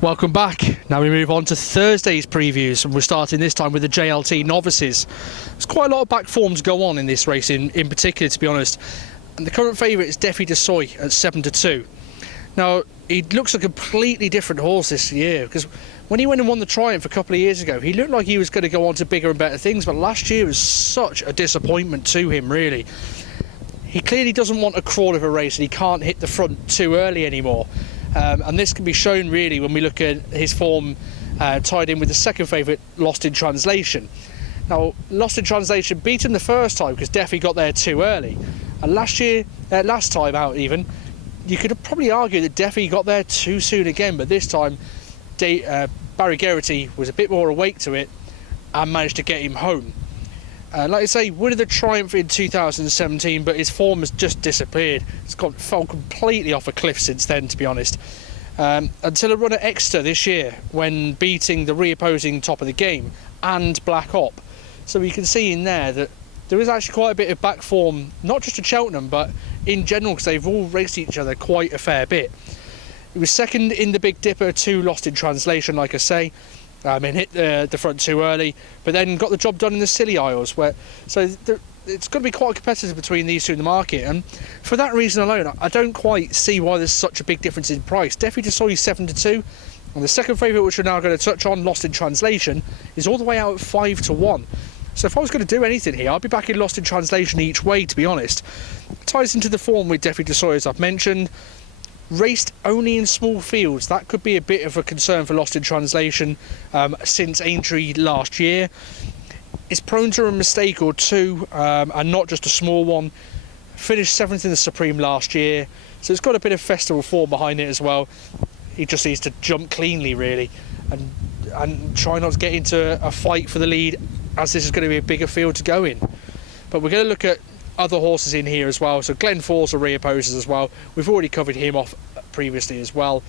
Welcome back. Now we move on to Thursday's previews, and we're starting this time with the JLT Novices. There's quite a lot of back form to go on in this race in particular, to be honest. And the current favourite is Defi de Soy at 7-2. Now, he looks a completely different horse this year, because when he went and won the Triumph a couple of years ago, he looked like he was going to go on to bigger and better things, but last year was such a disappointment to him, really. He clearly doesn't want a crawl of a race, and he can't hit the front too early anymore. And this can be shown really when we look at his form tied in with the second favourite, Lost in Translation. Now, Lost in Translation beat him the first time because Defi got there too early. And last time out even, you could probably argue that Defi got there too soon again, but this time Barry Geraghty was a bit more awake to it and managed to get him home. Like I say, winning the Triumph in 2017, but his form has just disappeared. It's fell completely off a cliff since then, to be honest. Until a run at Exeter this year, when beating the reopposing top of the game and Black Op. So you can see in there that there is actually quite a bit of back form, not just at Cheltenham, but in general, because they've all raced each other quite a fair bit. He was second in the Big Dipper, 2 Lost in Translation, like I say. And hit the front too early, but then got the job done in the Scilly Isles. It's going to be quite competitive between these two in the market, and for that reason alone, I don't quite see why there's such a big difference in price. Defi de Soy 7-2, and the second favourite, which we're now going to touch on, Lost in Translation, is all the way out at 5-1. So if I was going to do anything here, I'd be back in Lost in Translation each way, to be honest. It ties into the form with Defi de Soy, as I've mentioned. Raced only in small fields, that could be a bit of a concern for Lost in Translation since Aintree last year. It's prone to a mistake or two, and not just a small one. Finished 7th in the Supreme last year, so it's got a bit of festival form behind it as well. He just needs to jump cleanly, really, and try not to get into a fight for the lead, as this is going to be a bigger field to go in. But we're going to look at other horses in here as well. So Glen Force are reopposes as well. We've already covered him off previously as well.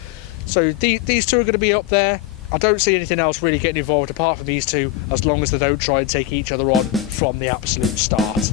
So these two are going to be up there. I don't see anything else really getting involved apart from these two, as long as they don't try and take each other on from the absolute start.